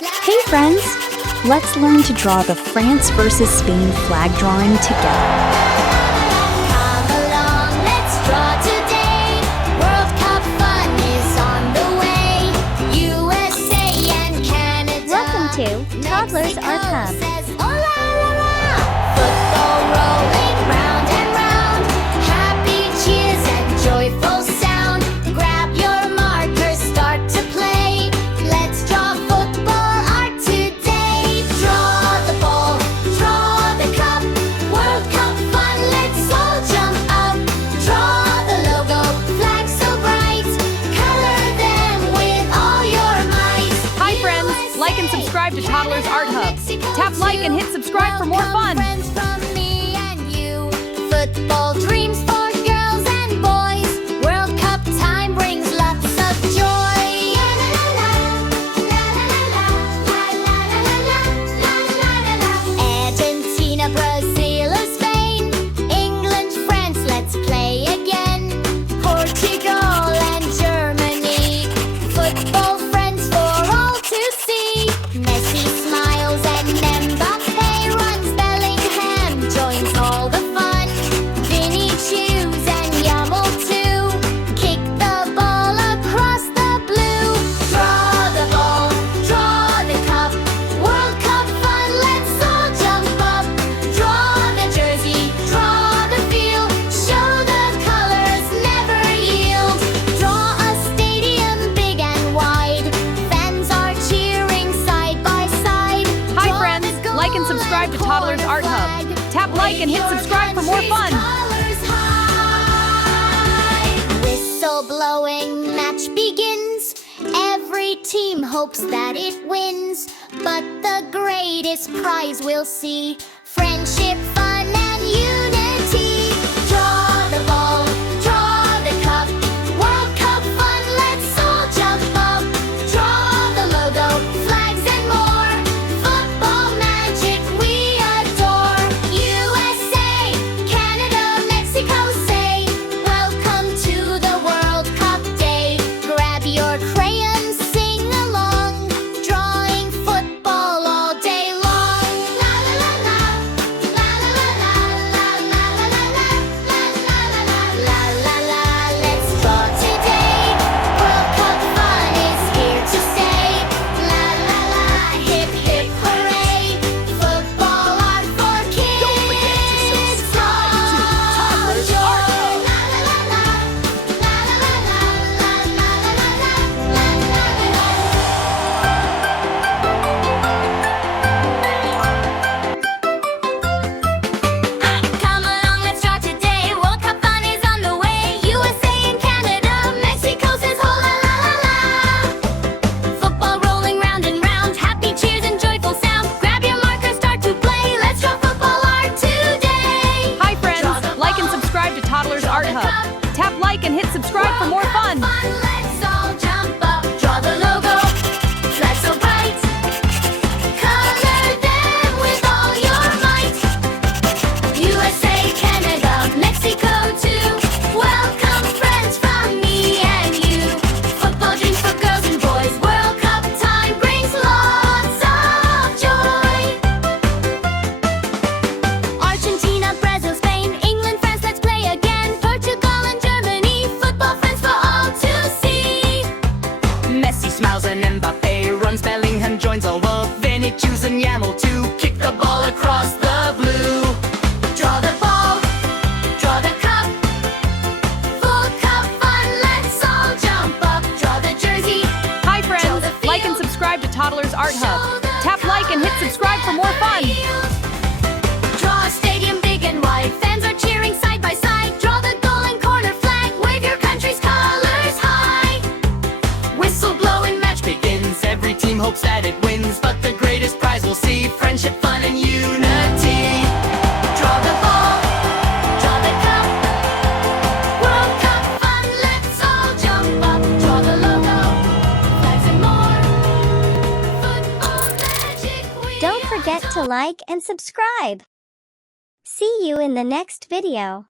Hey friends, let's learn to draw the France versus Spain flag drawing together. Come along, let's draw today. World Cup fun is on the way. USA and Canada. Welcome to Toddlers Art Hub. Says, "Oh la la la." Football rolling round and round. Happy cheers and joyful sound. Grab your markers, start to play. Let's draw football art today. Draw the ball, draw the cup. World Cup fun, let's all jump up. Draw the logo, flag so bright. Color them with all your might. Hi friends, like and subscribe to Toddlers Art Hub. Tap like and hit subscribe for more fun. Friends from me and you. Football dreams for girls and boys. World Cup time brings lots of joy. Argentina, Brazil, or Spain. England, France, let's play again. Portugal and Germany. Football friends for all to see. Messi smiles and Mbappe runs. Bellingham joins all the fun. Vinny chews and Yamal too. Kick the ball across the blue. Draw the ball, draw the cup. World Cup fun, let's all jump up. Draw the jersey, draw the field. Show the colors, never yield. Draw a stadium big and wide. Fans are cheering side by side. Hi Draw friends, the like and goal subscribe to and Toddlers corner Art Hub. flag. Tap like and hit Wave your subscribe for more fun. country's colors high. Whistle blowing, match begins. Every team hopes that it wins, but the greatest prize we'll see: friendship, fun, and unity. Draw the ball, draw the cup. World Cup fun, let's all jump up. Draw the logo, flags and more. Football magic we adore. USA, Canada, Mexico say, welcome to the World Cup day. Grab your crayons, sing along. Drawing football all day long. La la la la, la la la la, la la la la, la la la la, let's draw today. World Cup fun is here to stay. La la la, hip hip hooray. Football art for kids. Don't forget to subscribe to Toddlers Art Hub. La la la la, la la la la, la la la la, la la la. Come along, let's draw today. World Cup fun is on the way. USA and Canada, Mexico says ho la la la la. Football rolling round and round, happy cheers and joyful sound. Grab your marker, start to play. Let's draw football art today. Hi friends, like and subscribe to Toddlers Art Hub. Tap like and hit subscribe for more fun. Let's all jump up. Draw the logo, flag so bright. Color them with all your might. USA, Canada, Mexico too. Welcome friends from me and you. Football dreams for girls and boys. World Cup time brings lots of joy. Argentina, Brazil, Spain, England, France, let's play again. Portugal and Germany, football friends for all to see. Messi smiles and Mbappe runs. Bellingham joins all the Vinny chews and Yamal too. Kick the ball across the blue. Draw the ball, draw the cup. Full cup fun, let's all jump up. Draw the jersey, Hi friends, like and subscribe to Toddlers Art Hub. Tap like and hit subscribe for more fun. draw a stadium big and wide. Fans are cheering side by side. Draw the goal and corner flag. Wave your country's colors high. Whistle blowing, match begins. Every team hopes that it wins, but the greatest prize we'll see: friendship, fun, and unity. Draw the ball, draw the cup. World Cup fun, let's all jump up. Draw the logo, flags and more. Football magic we Don't forget to like and subscribe. See you in the next video.